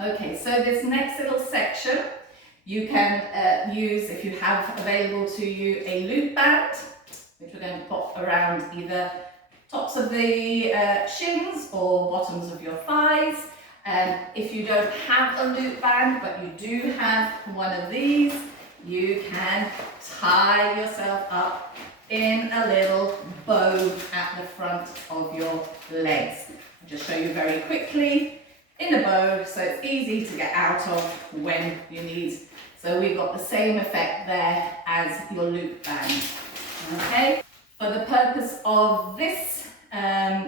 Okay, so this next little section you can use, if you have available to you, a loop band, which we're going to pop around either tops of the shins or bottoms of your thighs. If you don't have a loop band, but you do have one of these, you can tie yourself up in a little bow at the front of your legs. I'll just show you very quickly in a bow, so it's easy to get out of when you need. So we've got the same effect there as your loop band. Okay, for the purpose of this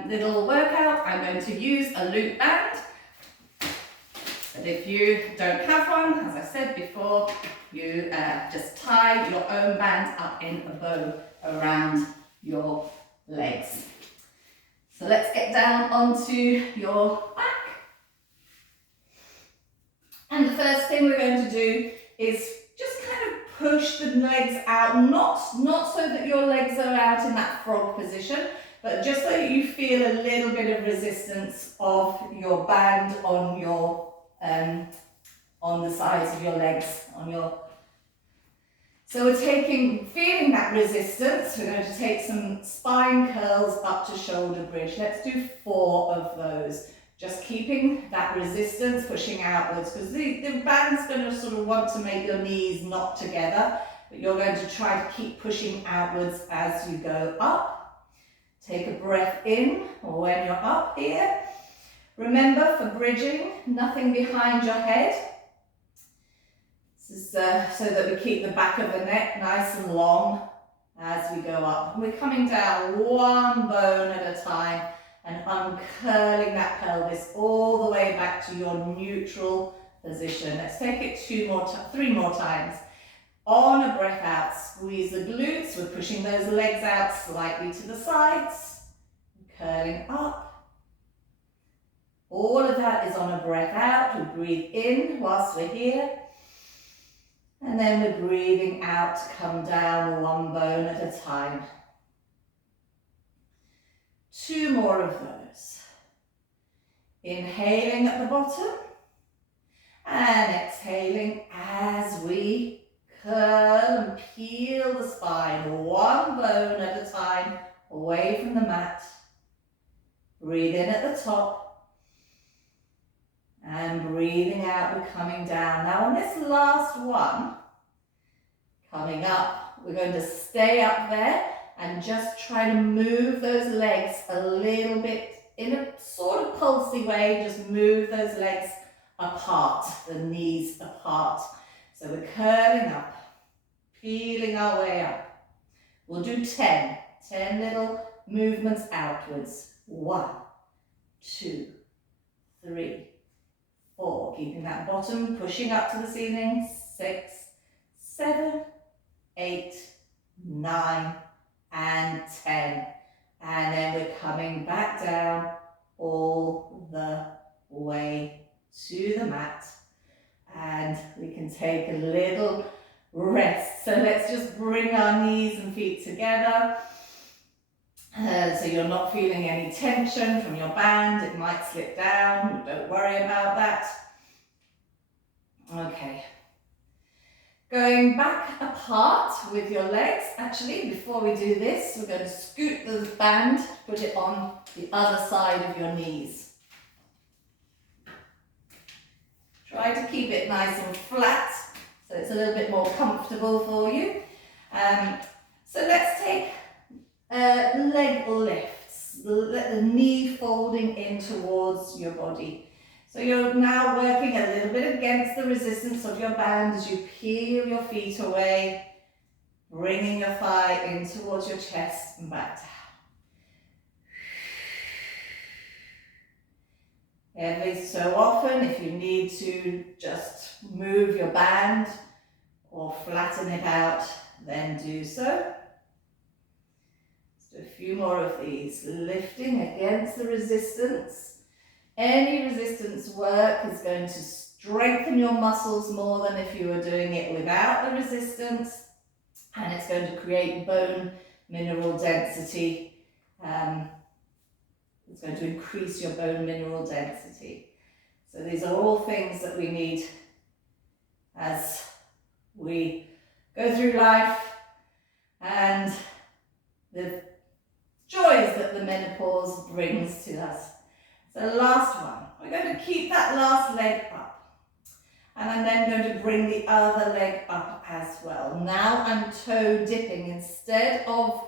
little workout, I'm going to use a loop band. But if you don't have one, as I said before, you just tie your own band up in a bow around your legs. So let's get down onto your back. And the first thing we're going to do is just kind of push the legs out, not so that your legs are out in that frog position, but just so that you feel a little bit of resistance of your band on your on the sides of your legs, So we're feeling that resistance. We're going to take some spine curls up to shoulder bridge. Let's do 4 of those. Just keeping that resistance, pushing outwards, because the band's going to sort of want to make your knees knock together, but you're going to try to keep pushing outwards as you go up. Take a breath in when you're up here. Remember, for bridging, nothing behind your head. This is so that we keep the back of the neck nice and long as we go up. And we're coming down one bone at a time and uncurling that pelvis all the way back to your neutral position. Let's take it 3 more times. On a breath out, squeeze the glutes. We're pushing those legs out slightly to the sides, curling up. All of that is on a breath out. We breathe in whilst we're here. And then we're breathing out to come down one bone at a time. 2 more of those. Inhaling at the bottom and exhaling as we curl and peel the spine, one bone at a time away from the mat. Breathe in at the top. And breathing out, we're coming down. Now on this last one, coming up, we're going to stay up there and just try to move those legs a little bit in a sort of pulsy way. Just move those legs apart, the knees apart. So we're curling up, peeling our way up. We'll do 10 little movements outwards. 1, 2, 3, 4, keeping that bottom pushing up to the ceiling. 6, 7, 8, 9, and 10. And then we're coming back down all the way to the mat. And we can take a little rest. So let's just bring our knees and feet together. So you're not feeling any tension from your band. It might slip down. Don't worry about that. Okay. Going back apart with your legs. Actually, before we do this, we're going to scoot the band, put it on the other side of your knees. Try to keep it nice and flat, so it's a little bit more comfortable for you. So let's take leg lifts, the knee folding in towards your body. So you're now working a little bit against the resistance of your band as you peel your feet away, bringing your thigh in towards your chest and back down. Every so often, if you need to just move your band or flatten it out, then do so. Just a few more of these, lifting against the resistance. Any resistance work is going to strengthen your muscles more than if you were doing it without the resistance, and it's going to create bone mineral density. It's going to increase your bone mineral density. So these are all things that we need as we go through life and the joys that the menopause brings to us. So last one, we're going to keep that last leg up. And I'm then going to bring the other leg up as well. Now I'm toe dipping. Instead of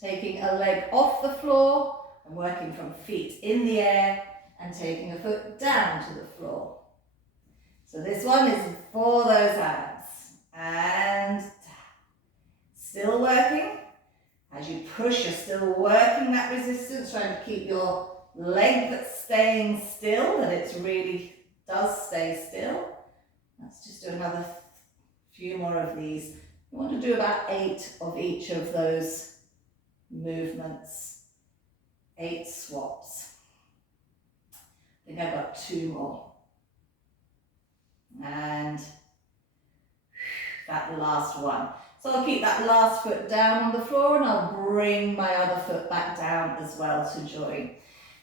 taking a leg off the floor, I'm working from feet in the air and taking a foot down to the floor. So this one is for those abs. And still working. As you push, you're still working that resistance, trying to keep your leg that's staying still, that it really does stay still. Let's just do another few more of these. You want to do about 8 of each of those movements. 8 swaps. I think I've got 2 more. And that last one. So I'll keep that last foot down on the floor and I'll bring my other foot back down as well to join.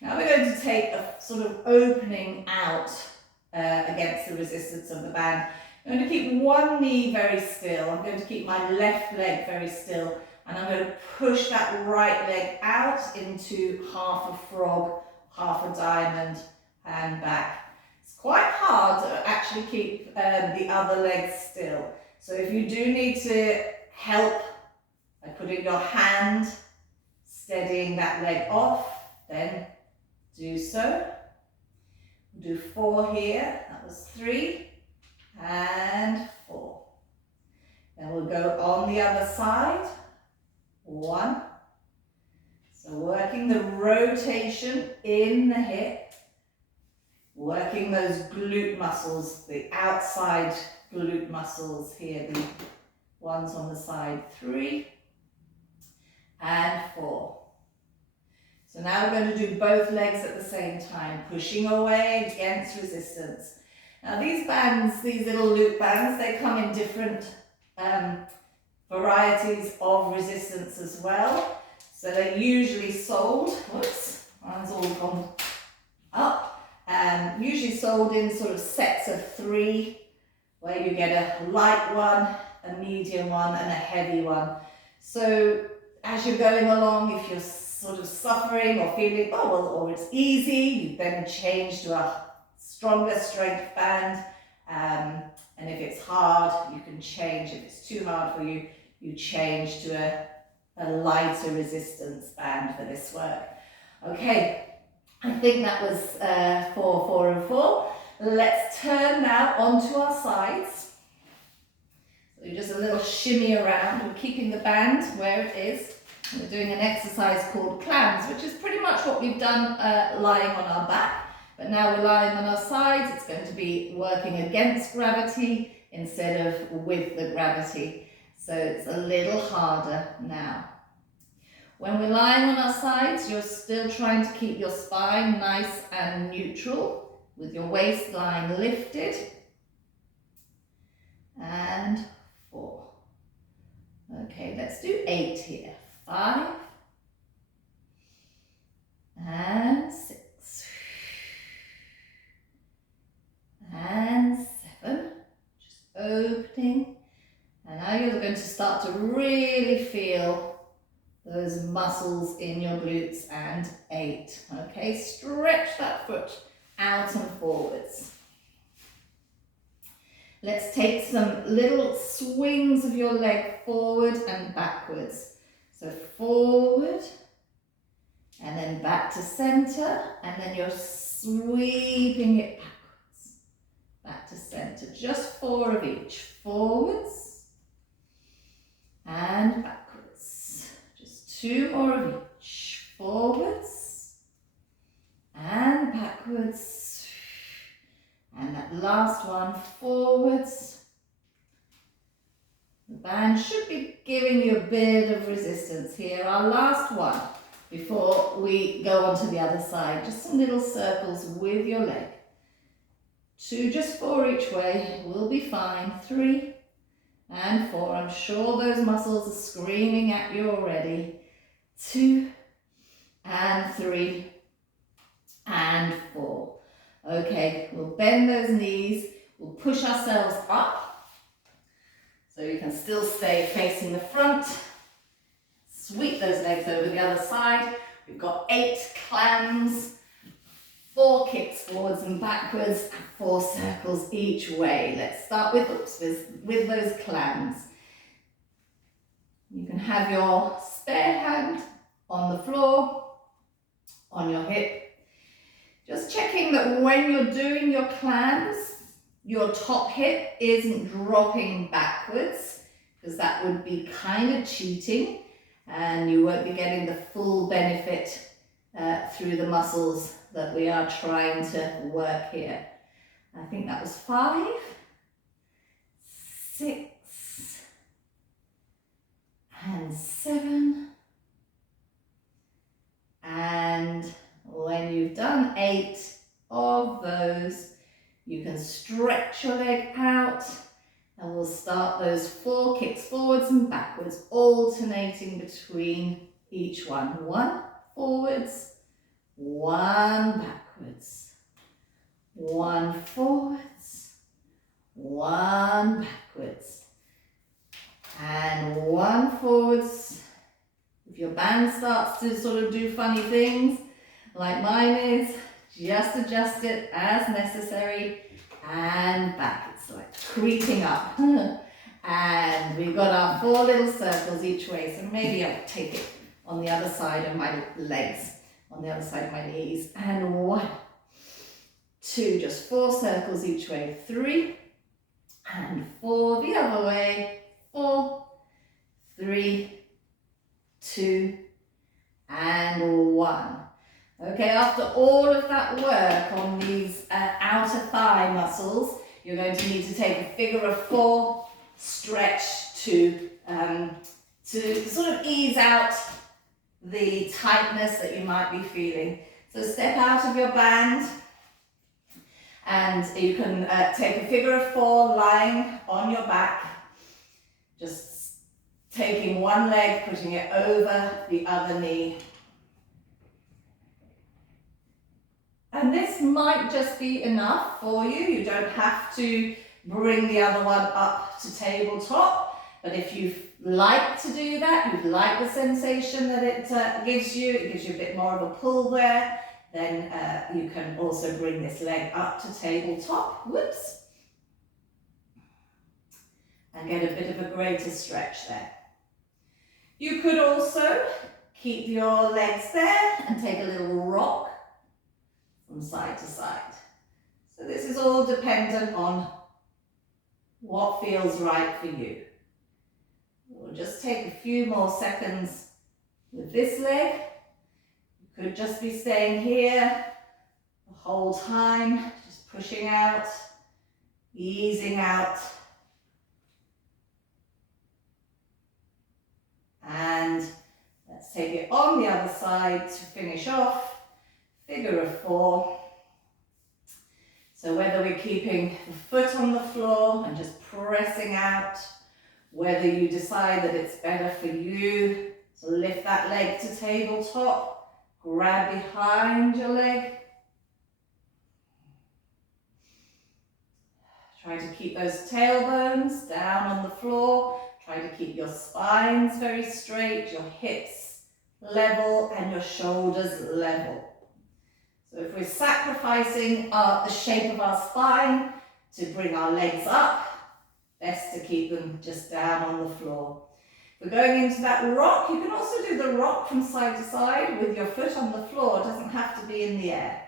Now we're going to take a sort of opening out against the resistance of the band. I'm going to keep one knee very still. I'm going to keep my left leg very still and I'm going to push that right leg out into half a frog, half a diamond and back. It's quite hard to actually keep the other leg still. So if you do need to help by putting your hand steadying that leg off, then do so. We'll do 4 here, that was 3 and 4. Then we'll go on the other side, 1. So working the rotation in the hip, working those glute muscles, the outside glute muscles here, the ones on the side, 3 and 4. So now we're going to do both legs at the same time, pushing away against resistance. Now these bands, these little loop bands, they come in different varieties of resistance as well. So they're usually sold, whoops, mine's all gone up, usually sold in sort of sets of 3, where you get a light one, a medium one and a heavy one. So as you're going along, if you're sort of suffering or feeling, oh well, or it's easy, you then change to a stronger strength band. And if it's hard, you can change. If it's too hard for you, you change to a lighter resistance band for this work. Okay, I think that was 4, 4 and 4. Let's turn now onto our sides. So just a little shimmy around. We're keeping the band where it is. We're doing an exercise called clams, which is pretty much what we've done lying on our back. But now we're lying on our sides. It's going to be working against gravity instead of with the gravity. So it's a little harder now. When we're lying on our sides, you're still trying to keep your spine nice and neutral with your waistline lifted. And 4. Okay, let's do 8 here. 5 and 6 and 7. Just opening. And now you're going to start to really feel those muscles in your glutes. And 8. Okay, stretch that foot out and forwards. Let's take some little swings of your leg forward and backwards. So forward and then back to center, and then you're sweeping it backwards, back to center. Just 4 of each. Forwards and backwards. Just 2 more of each. Forwards and backwards. And that last one, forwards. The band should be giving you a bit of resistance here. Our last one before we go on to the other side. Just some little circles with your leg. 2, just 4 each way, will be fine. 3 and 4. I'm sure those muscles are screaming at you already. 2 and 3 and 4. Okay, we'll bend those knees, we'll push ourselves up, so you can still stay facing the front. Sweep those legs over the other side. We've got 8 clams, 4 kicks forwards and backwards, and 4 circles each way. Let's start with those clams. You can have your spare hand on the floor, on your hip. Just checking that when you're doing your clams, your top hip isn't dropping backwards, because that would be kind of cheating and you won't be getting the full benefit through the muscles that we are trying to work here. I think that was 5, 6, and 7. And when you've done 8 of those, you can stretch your leg out, and we'll start those 4 kicks forwards and backwards, alternating between each one. 1 forwards, 1 backwards, 1 forwards, 1 backwards, and 1 forwards. If your band starts to sort of do funny things, like mine is, just adjust it as necessary, and back. It's like creeping up. And we've got our 4 little circles each way, so maybe I'll take it on the other side of my legs, on the other side of my knees. And 1, 2, just 4 circles each way. 3, and 4 the other way. 4, 3, 2, and 1. Okay, after all of that work on these outer thigh muscles, you're going to need to take a figure of 4 stretch to sort of ease out the tightness that you might be feeling. So step out of your band, and you can take a figure of 4 lying on your back, just taking one leg, putting it over the other knee. And this might just be enough for you. You don't have to bring the other one up to tabletop. But if you like to do that, you like the sensation that it gives you a bit more of a pull there, then you can also bring this leg up to tabletop. Whoops. And get a bit of a greater stretch there. You could also keep your legs there and take a little rock from side to side. So this is all dependent on what feels right for you. We'll just take a few more seconds with this leg. You could just be staying here the whole time, just pushing out, easing out. And let's take it on the other side to finish off. Figure of 4. So whether we're keeping the foot on the floor and just pressing out, whether you decide that it's better for you to lift that leg to tabletop, grab behind your leg. Try to keep those tailbones down on the floor. Try to keep your spines very straight, your hips level, and your shoulders level. So if we're sacrificing the shape of our spine to bring our legs up, best to keep them just down on the floor. If we're going into that rock, you can also do the rock from side to side with your foot on the floor. It doesn't have to be in the air.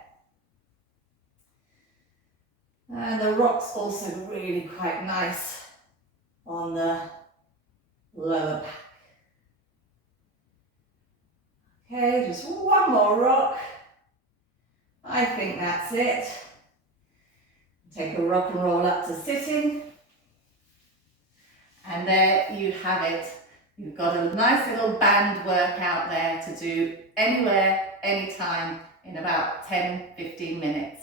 And the rock's also really quite nice on the lower back. Okay, just one more rock. I think that's it. Take a rock and roll up to sitting. And there you have it. You've got a nice little band workout there to do anywhere, anytime in about 10-15 minutes.